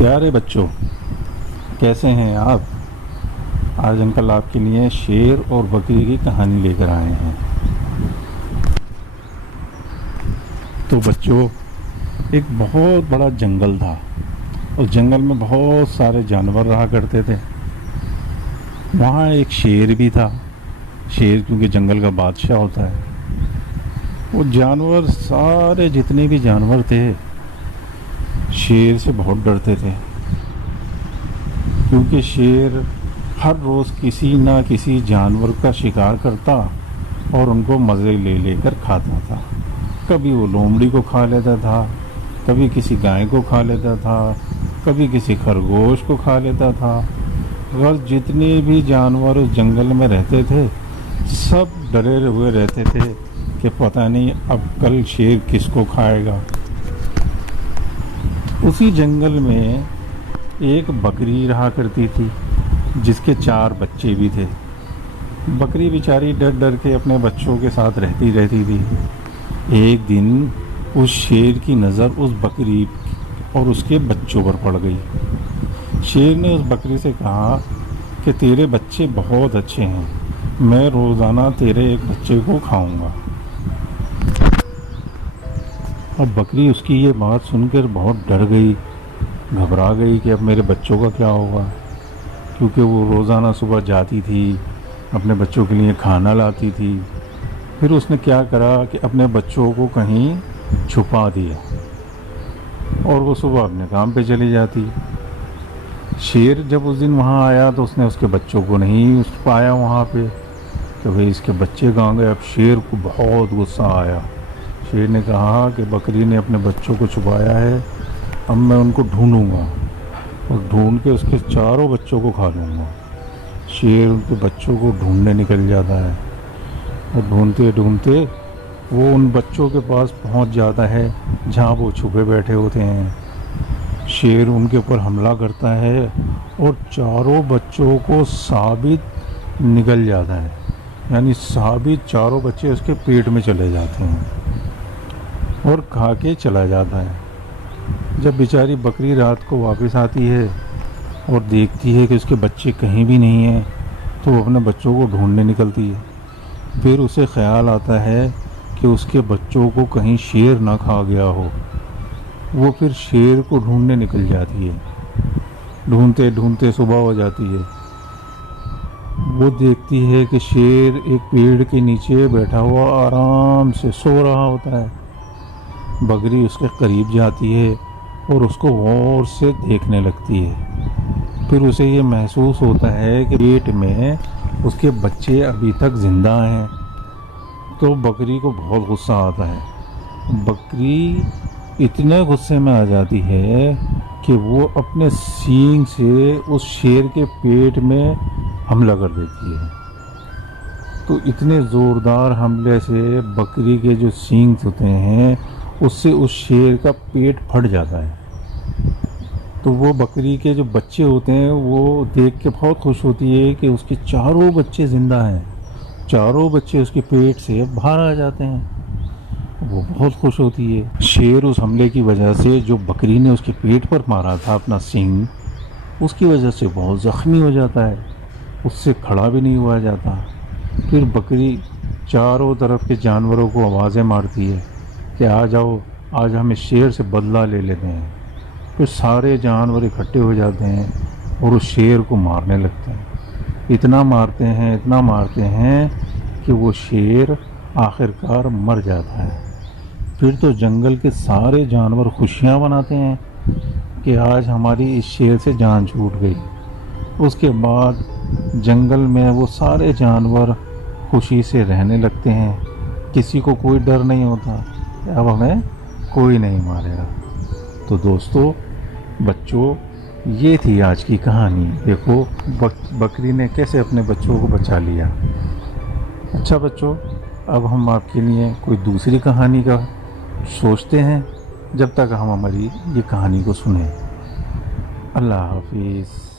प्यारे बच्चों, कैसे हैं आप। आज अंकल आपके लिए शेर और बकरी की कहानी लेकर आए हैं। तो बच्चों, एक बहुत बड़ा जंगल था। उस जंगल में बहुत सारे जानवर रहा करते थे। वहाँ एक शेर भी था। शेर क्योंकि जंगल का बादशाह होता है। वो जानवर सारे जितने भी जानवर थे शेर से बहुत डरते थे, क्योंकि शेर हर रोज़ किसी ना किसी जानवर का शिकार करता और उनको मज़े ले लेकर खाता था। कभी वो लोमड़ी को खा लेता था, कभी किसी गाय को खा लेता था, कभी किसी खरगोश को खा लेता था। बस जितने भी जानवर उस जंगल में रहते थे सब डरे हुए रहते थे कि पता नहीं अब कल शेर किसको खाएगा। उसी जंगल में एक बकरी रहा करती थी, जिसके 4 बच्चे भी थे। बकरी बेचारी डर डर के अपने बच्चों के साथ रहती थी। एक दिन उस शेर की नज़र उस बकरी और उसके बच्चों पर पड़ गई। शेर ने उस बकरी से कहा कि तेरे बच्चे बहुत अच्छे हैं, मैं रोज़ाना तेरे एक बच्चे को खाऊंगा। अब बकरी उसकी ये बात सुनकर बहुत डर गई, घबरा गई कि अब मेरे बच्चों का क्या होगा, क्योंकि वो रोज़ाना सुबह जाती थी, अपने बच्चों के लिए खाना लाती थी। फिर उसने क्या करा कि अपने बच्चों को कहीं छुपा दिया और वो सुबह अपने काम पे चली जाती। शेर जब उस दिन वहाँ आया तो उसने उसके बच्चों को नहीं पाया वहाँ पे, तो भाई इसके बच्चे कहाँ गए। अब शेर को बहुत गुस्सा आया। शेर ने कहा कि बकरी ने अपने बच्चों को छुपाया है, अब मैं उनको ढूंढूंगा और ढूंढ के उसके 4 बच्चों को खा लूँगा। शेर उनके बच्चों को ढूंढने निकल जाता है और ढूंढते ढूंढते वो उन बच्चों के पास पहुंच जाता है जहां वो छुपे बैठे होते हैं। शेर उनके ऊपर हमला करता है और 4 बच्चों को साबित निगल जाता है, यानी साबित 4 बच्चे उसके पेट में चले जाते हैं और खा के चला जाता है। जब बेचारी बकरी रात को वापस आती है और देखती है कि उसके बच्चे कहीं भी नहीं हैं, तो वो अपने बच्चों को ढूंढने निकलती है। फिर उसे ख्याल आता है कि उसके बच्चों को कहीं शेर ना खा गया हो। वो फिर शेर को ढूंढने निकल जाती है। ढूंढते ढूंढते सुबह हो जाती है। वो देखती है कि शेर एक पेड़ के नीचे बैठा हुआ आराम से सो रहा होता है। बकरी उसके करीब जाती है और उसको गौर से देखने लगती है। फिर उसे ये महसूस होता है कि पेट में उसके बच्चे अभी तक जिंदा हैं। तो बकरी को बहुत गुस्सा आता है। बकरी इतने गुस्से में आ जाती है कि वो अपने सींग से उस शेर के पेट में हमला कर देती है। तो इतने ज़ोरदार हमले से बकरी के जो सींग होते हैं उससे उस शेर का पेट फट जाता है। तो वो बकरी के जो बच्चे होते हैं वो देख के बहुत खुश होती है कि उसके 4 बच्चे ज़िंदा हैं। 4 बच्चे उसके पेट से बाहर आ जाते हैं। वो बहुत खुश होती है। शेर उस हमले की वजह से जो बकरी ने उसके पेट पर मारा था अपना सींग, उसकी वजह से बहुत ज़ख्मी हो जाता है, उससे खड़ा भी नहीं हुआ जाता। फिर बकरी चारों तरफ के जानवरों को आवाज़ें मारती है कि आ जाओ, आज हमें शेर से बदला ले लेते हैं। फिर सारे जानवर इकट्ठे हो जाते हैं और उस शेर को मारने लगते हैं। इतना मारते हैं कि वो शेर आखिरकार मर जाता है। फिर तो जंगल के सारे जानवर खुशियाँ मनाते हैं कि आज हमारी इस शेर से जान छूट गई। उसके बाद जंगल में वो सारे जानवर खुशी से रहने लगते हैं। किसी को कोई डर नहीं होता, अब हमें कोई नहीं मारेगा। तो दोस्तों, बच्चों, ये थी आज की कहानी। देखो बकरी ने कैसे अपने बच्चों को बचा लिया। अच्छा बच्चों, अब हम आपके लिए कोई दूसरी कहानी का सोचते हैं, जब तक हम हमारी ये कहानी को सुने। अल्लाह हाफिज़।